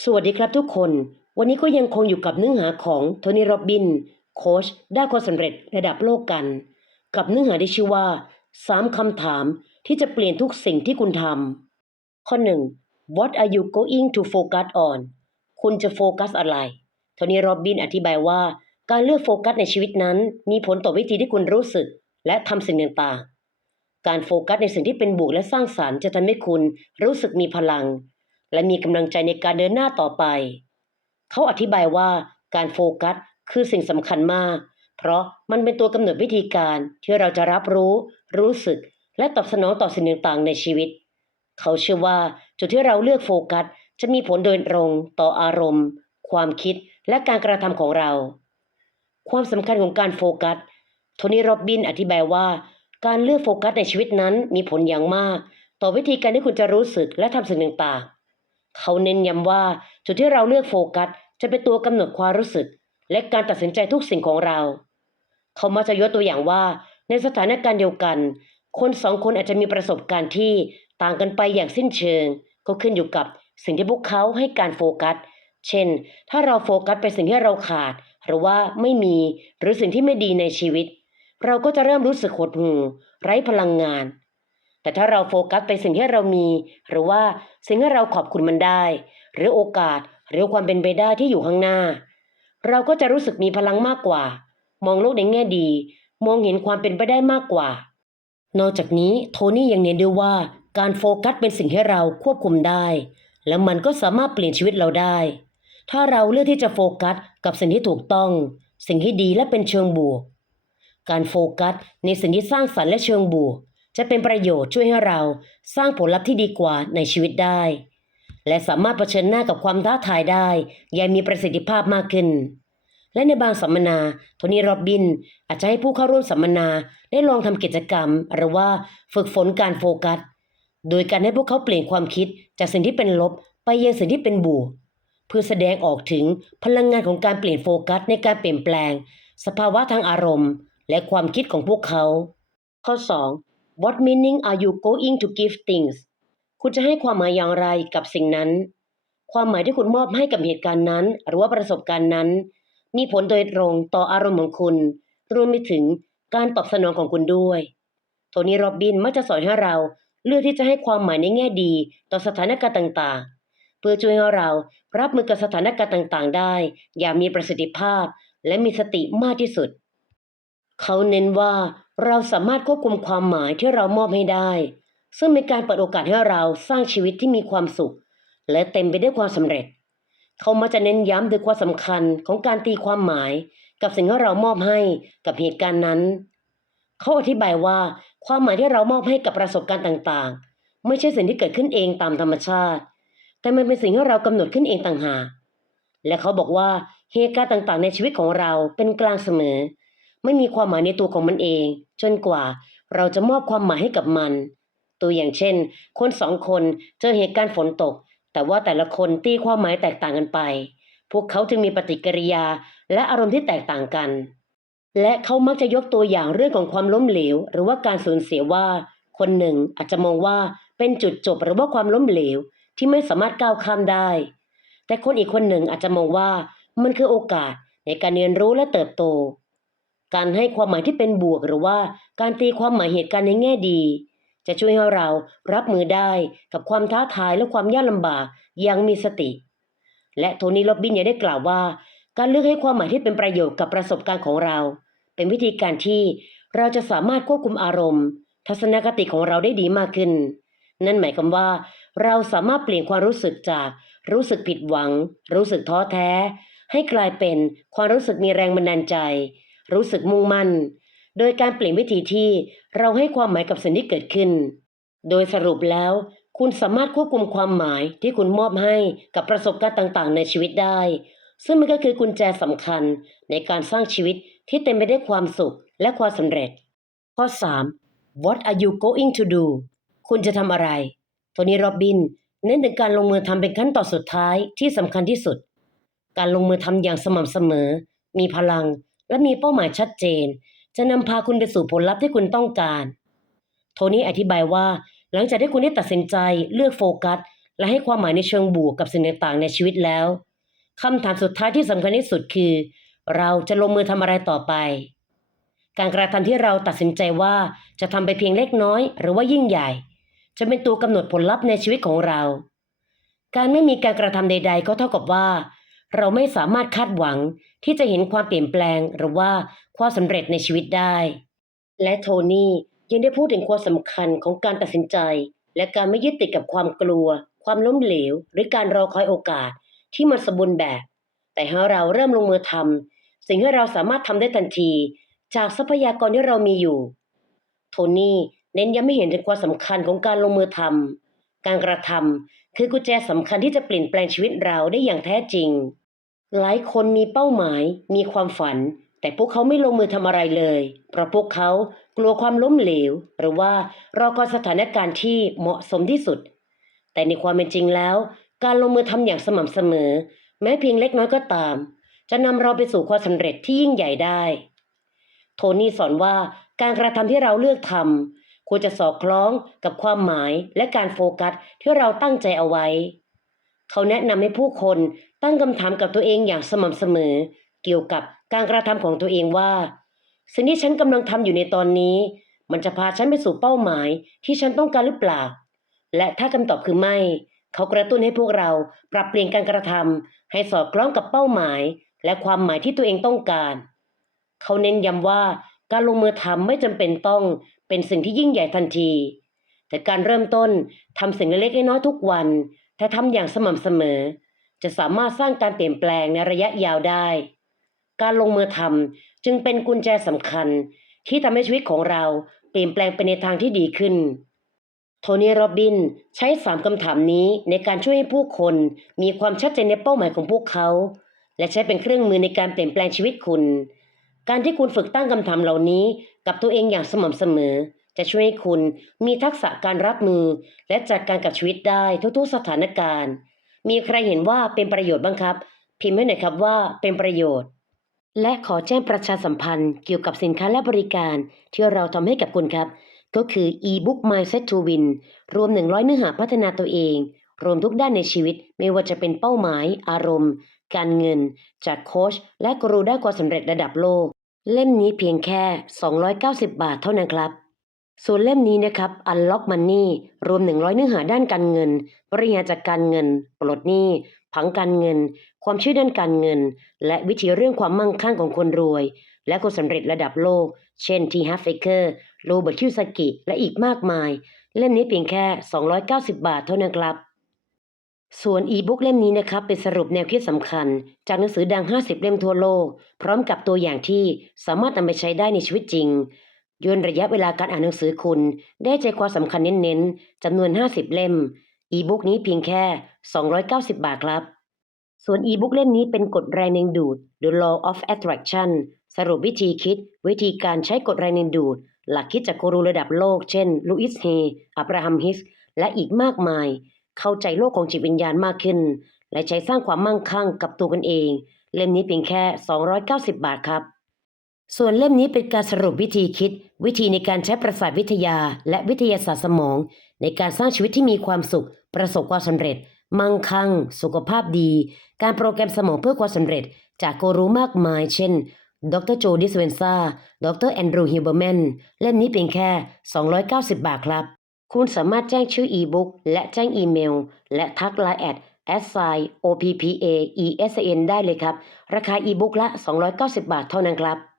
สวัสดีครับทุกคน วันนี้ก็ยังคงอยู่กับเนื้อหาของโทนี่โรบิน โค้ชด้ความสำเร็จระดับโลกกัน กับเนื้อหาที่ชื่อว่า 3 คำถามที่จะเปลี่ยนทุกสิ่งที่คุณทำ ข้อ 1 What are you going to focus on คุณจะโฟกัสอะไร โทนี่โรบบินอธิบายว่า การเลือกโฟกัสในชีวิตนั้น มีผลต่อวิธีที่คุณรู้สึก และทำสิ่งต่างๆ การโฟกัสในสิ่งที่เป็นบวกและสร้างสรรค์จะทำให้คุณรู้สึกมีพลัง และมีกำลังใจในการเดินหน้าต่อไป เขาอธิบายว่าการโฟกัสคือสิ่งสำคัญมาก เพราะมันเป็นตัวกำหนดวิธีการที่เราจะรับรู้ รู้สึก และตอบสนองต่อสิ่งต่างๆในชีวิต เขาเชื่อว่าจุดที่เราเลือกโฟกัส จะมีผลโดยตรงต่ออารมณ์ ความคิดและการกระทำของเรา ความสำคัญของการโฟกัส โทนี่โรบบินอธิบายว่า การเลือกโฟกัสในชีวิตนั้นมีผลอย่างมาก ต่อวิธีการที่คุณจะรู้สึกและทำสิ่งต่างๆ เขาเน้นย้ำว่าจุดที่เราเลือกโฟกัส จะเป็นตัวกำหนดความรู้สึก และการตัดสินใจทุกสิ่งของเรา เขามักจะยกตัวอย่างว่า ในสถานการณ์เดียวกัน คนสองคนอาจจะมีประสบการณ์ที่ต่างกันไปอย่างสิ้นเชิง ก็ขึ้นอยู่กับสิ่งที่พวกเขาให้การโฟกัส เช่น ถ้าเราโฟกัสไปสิ่งที่เราขาด หรือว่าไม่มีหรือสิ่งที่ไม่ดีในชีวิต เราก็จะเริ่มรู้สึกหดหู่ไร้พลังงาน แต่ถ้าเราโฟกัสไปสิ่งที่เรามี หรือว่าสิ่งที่เราขอบคุณมันได้ หรือโอกาสหรือความเป็นไปได้ที่อยู่ข้างหน้า เราก็จะรู้สึกมีพลังมากกว่า มองโลกในแง่ดี มองเห็นความเป็นไปได้มากกว่า นอกจากนี้โทนี่ยังเน้นด้วยว่าการโฟกัสเป็นสิ่งที่เราควบคุมได้ และมันก็สามารถเปลี่ยนชีวิตเราได้ ถ้าเราเลือกที่จะโฟกัสกับสิ่งที่ถูกต้อง สิ่งที่ดีและเป็นเชิงบวก การโฟกัสในสิ่งที่สร้างสรรค์และเชิงบวก จะเป็นประโยชน์ช่วยให้เราสร้างผลลัพธ์ที่ดีกว่าในชีวิตได้ และสามารถเผชิญหน้ากับความท้าทายได้อย่างมีประสิทธิภาพมากขึ้น และในบางสัมมนาโทนี่โรบบิน อาจจะให้ผู้เข้าร่วมสัมมนาได้ลองทำกิจกรรม หรือว่าฝึกฝนการโฟกัส โดยการให้พวกเขาเปลี่ยนความคิดจากสิ่งที่เป็นลบไปยังสิ่งที่เป็นบวกเพื่อแสดงออกถึงพลังงานของการเปลี่ยนโฟกัสในการเปลี่ยนแปลง สภาวะทางอารมณ์ และความคิดของพวกเขา ข้อ 2 What meaning are you going to give things คุณจะให้ความหมายอย่างไรกับสิ่งนั้น ความหมายที่คุณมอบให้กับเหตุการณ์นั้น หรือว่าประสบการณ์นั้น มีผลโดยตรงต่ออารมณ์ของคุณ รวมไปถึงการตอบสนองของคุณด้วย โทนี่โรบบินมักจะสอนให้เราเลือกที่จะให้ความหมายในแง่ดีต่อสถานการณ์ต่างๆ เพื่อช่วยให้เรารับมือกับสถานการณ์ต่างๆ ได้ อย่างมีประสิทธิภาพและมีสติมากที่สุด เขาเน้นว่าเราสามารถควบคุมความหมายที่เรามอบให้ได้ ซึ่งเป็นการเปิดโอกาสให้เราสร้างชีวิตที่มีความสุข และเต็มไปด้วยความสำเร็จ เขามาจะเน้นย้ำถึงความสำคัญของการตีความหมาย กับสิ่งที่เรามอบให้กับเหตุการณ์นั้น เขาอธิบายว่าความหมายที่เรามอบให้กับประสบการณ์ต่างๆ ไม่ใช่สิ่งที่เกิดขึ้นเองตามธรรมชาติ แต่มันเป็นสิ่งที่เรากำหนดขึ้นเองต่างหากและเขาบอกว่าเหตุการณ์ต่างๆ ในชีวิตของเราเป็นกลางเสมอ ไม่มีความหมายในตัวของมันเอง จนกว่าเราจะมอบความหมายให้กับมัน ตัวอย่างเช่น คนสองคนเจอเหตุการณ์ฝนตก แต่ว่าแต่ละคนตีความหมายแตกต่างกันไป พวกเขาจึงมีปฏิกิริยาและอารมณ์ที่แตกต่างกัน และเขามักจะยกตัวอย่างเรื่องของความล้มเหลว หรือว่าการสูญเสียว่า คนหนึ่งอาจจะมองว่าเป็นจุดจบหรือว่าความล้มเหลวที่ไม่สามารถก้าวข้ามได้ แต่คนอีกคนหนึ่งอาจจะมองว่ามันคือโอกาสในการเรียนรู้และเติบโต การให้ความหมายที่เป็นบวกหรือว่าการตีความหมายเหตุการณ์ในแง่ดี จะช่วยให้เรารับมือได้กับความท้าทายและความยากลำบากอย่างมีสติ และโทนี่โรบบินยังได้กล่าวว่า การเลือกให้ความหมายที่เป็นประโยชน์กับประสบการณ์ของเรา เป็นวิธีการที่เราจะสามารถควบคุมอารมณ์ ทัศนคติของเราได้ดีมากขึ้น นั่นหมายความว่า เราสามารถเปลี่ยนความรู้สึกจากรู้สึกผิดหวัง รู้สึกท้อแท้ ให้กลายเป็นความรู้สึกมีแรงบันดาลใจ รู้สึกมุ่งมั่น โดยการเปลี่ยนวิธีที่เราให้ความหมายกับสิ่งที่เกิดขึ้น โดยสรุปแล้ว คุณสามารถควบคุมความหมายที่คุณมอบให้กับประสบการณ์ต่างๆ ในชีวิตได้ ซึ่งมันก็คือกุญแจสำคัญในการสร้างชีวิตที่เต็มไปด้วยความสุขและความสำเร็จ ข้อ 3 What are you going to do คุณจะทำอะไร โทนี่โรบบิน เน้นถึงการลงมือทำเป็นขั้นตอนสุดท้ายที่สำคัญที่สุด การลงมือทำอย่างสม่ำเสมอ มีพลัง และมีเป้าหมายชัดเจน จะนำพาคุณไปสู่ผลลัพธ์ที่คุณต้องการ โทนี่อธิบายว่า หลังจากที่คุณได้ตัดสินใจเลือกโฟกัส และให้ความหมายในเชิงบวกกับสิ่งต่างๆในชีวิตแล้วคำถามสุดท้ายที่สำคัญที่สุดคือ เราจะลงมือทำอะไรต่อไป การกระทำที่เราตัดสินใจว่าจะทำไปเพียงเล็กน้อย หรือว่ายิ่งใหญ่ จะเป็นตัวกำหนดผลลัพธ์ในชีวิตของเรา การไม่มีการกระทำใด ๆ ก็เท่ากับว่า เราไม่สามารถคาดหวังที่จะเห็นความเปลี่ยนแปลงหรือว่าความสำเร็จในชีวิตได้ และโทนี่ยังได้พูดถึงความสำคัญของการตัดสินใจ และการไม่ยึดติดกับความกลัว ความล้มเหลว หรือการรอคอยโอกาสที่มันสมบูรณ์แบบ แต่ให้เราเริ่มลงมือทำสิ่งที่เราสามารถทำได้ทันที จากทรัพยากรที่เรามีอยู่ โทนี่เน้นย้ำให้เห็นถึงความสำคัญของการลงมือทำการกระทำคือกุญแจสำคัญที่จะเปลี่ยนแปลงชีวิตเราได้อย่างแท้จริง หลายคนมีเป้าหมาย มีความฝัน แต่พวกเขาไม่ลงมือทำอะไรเลย เพราะพวกเขากลัวความล้มเหลว หรือว่ารอคอยสถานการณ์ที่เหมาะสมที่สุด แต่ในความเป็นจริงแล้ว การลงมือทำอย่างสม่ำเสมอ แม้เพียงเล็กน้อยก็ตาม จะนำเราไปสู่ความสำเร็จที่ยิ่งใหญ่ได้ โทนี่สอนว่าการกระทำที่เราเลือกทำควรจะสอดคล้องกับความหมายและการโฟกัสที่เราตั้งใจเอาไว้ เขาแนะนำให้ผู้คน ตั้งคำถามกับตัวเองอย่างสม่ำเสมอ เกี่ยวกับการกระทำของตัวเองว่า สิ่งที่ฉันกำลังทำอยู่ในตอนนี้ มันจะพาฉันไปสู่เป้าหมายที่ฉันต้องการหรือเปล่า และถ้าคำตอบคือไม่ เขากระตุ้นให้พวกเราปรับเปลี่ยนการกระทำให้สอดคล้องกับเป้าหมาย และความหมายที่ตัวเองต้องการ เขาเน้นย้ำว่าการลงมือทำไม่จำเป็นต้องเป็นสิ่งที่ยิ่งใหญ่ทันที แต่การเริ่มต้นทำสิ่งเล็กๆน้อยๆทุกวัน แต่ทำอย่างสม่ำเสมอ จะสามารถสร้างการเปลี่ยนแปลงในระยะยาวได้ การลงมือทำจึงเป็นกุญแจสำคัญ ที่ทำให้ชีวิตของเราเปลี่ยนแปลงไปในทางที่ดีขึ้น โทนี่โรบินใช้สามคำถามนี้ในการช่วยให้ผู้คนมีความชัดเจนในเป้าหมายของพวกเขา และใช้เป็นเครื่องมือในการเปลี่ยนแปลงชีวิตคุณ การที่คุณฝึกตั้งคำถามเหล่านี้กับตัวเองอย่างสม่ำเสมอ จะช่วยให้คุณมีทักษะการรับมือ และจัดการกับชีวิตได้ทุกๆสถานการณ์ มีใครเห็นว่าเป็นประโยชน์บ้างครับ พิมพ์ให้หน่อยครับว่าเป็นประโยชน์ และขอแจ้งประชาสัมพันธ์เกี่ยวกับสินค้าและบริการ ที่เราทำให้กับคุณครับ ก็คือ e-book Mindset to Win รวม 100 เนื้อหาพัฒนาตัวเอง รวมทุกด้านในชีวิต ไม่ว่าจะเป็นเป้าหมาย อารมณ์ การเงิน จากโค้ชและกรูด้านความสำเร็จระดับโลก เล่มนี้เพียงแค่ 290 บาทเท่านั้นครับ ส่วนเล่มนี้นะครับ Unlock Money รวม 100 เนื้อหาด้านการเงิน บริหารจัดการเงิน ปลดหนี้ ผังการเงิน ความเชื่อด้านการเงิน และวิธีเรื่องความมั่งคั่งของคนรวย และคนสำเร็จระดับโลก เช่นทีฮัฟเฟเกอร์โรเบิร์ตคิวซากิ และอีกมากมาย เล่มนี้เพียงแค่ 290 บาทเท่านั้นครับ ส่วนอีบุ๊กเล่มนี้นะครับเป็นสรุปแนวคิดสำคัญ จากหนังสือดัง 50 เล่มทั่วโลก พร้อมกับตัวอย่างที่สามารถนำไปใช้ได้ในชีวิตจริง ย่นระยะเวลาการอ่านหนังสือคุณ ได้ใจความสำคัญเน้นๆจำนวน 50 เล่ม อีบุ๊กนี้เพียงแค่ 290 บาทครับ ส่วนอีบุ๊กเล่มนี้เป็นกฎแรงดึงดูด The Law of Attraction สรุปวิธีคิด วิธีการใช้กฎแรงดึงดูด หลักคิดจากกูรูระดับโลก เช่นลูอิสเฮอับราฮัมฮิส และอีกมากมาย เข้าใจโลกของจิตวิญญาณมากขึ้น และใช้สร้างความมั่งคั่งกับตัวกันเอง เล่มนี้เพียงแค่ 290 บาทครับ ส่วนเล่มนี้เป็นการสรุปวิธีคิด วิธีในการใช้ประสาทวิทยา และวิทยาศาสตร์สมอง ในการสร้างชีวิตที่มีความสุข ประสบความสำเร็จ มั่งคั่ง สุขภาพดี การโปรแกรมสมองเพื่อความสำเร็จ จากกูรูมากมาย เช่น ดรโจดิสเวนซาดรแอนดรูฮิวเบอร์แมน เล่มนี้เพียงแค่ 290 บาทครับ คุณสามารถแจ้งชื่ออีบุ๊กและแจ้งอีเมล และทักไลน์แอด s i o p p a e s n ได้เลยครับ ราคาอีบุ๊กละ 290 บาทเท่านั้นครับ